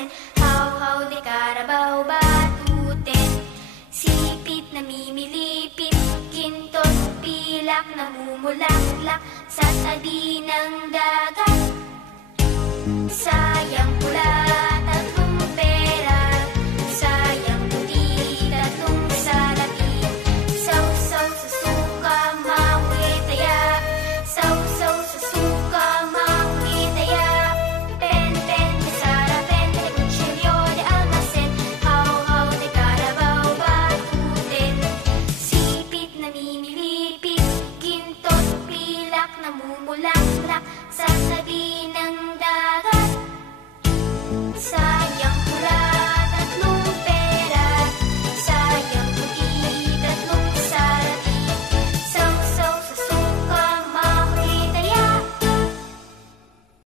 asin, haw-haw di karabaw batutin, sipit na mimilipit, kintos, pilak na mumulaklak sa tabi ng dagat. Sayang pula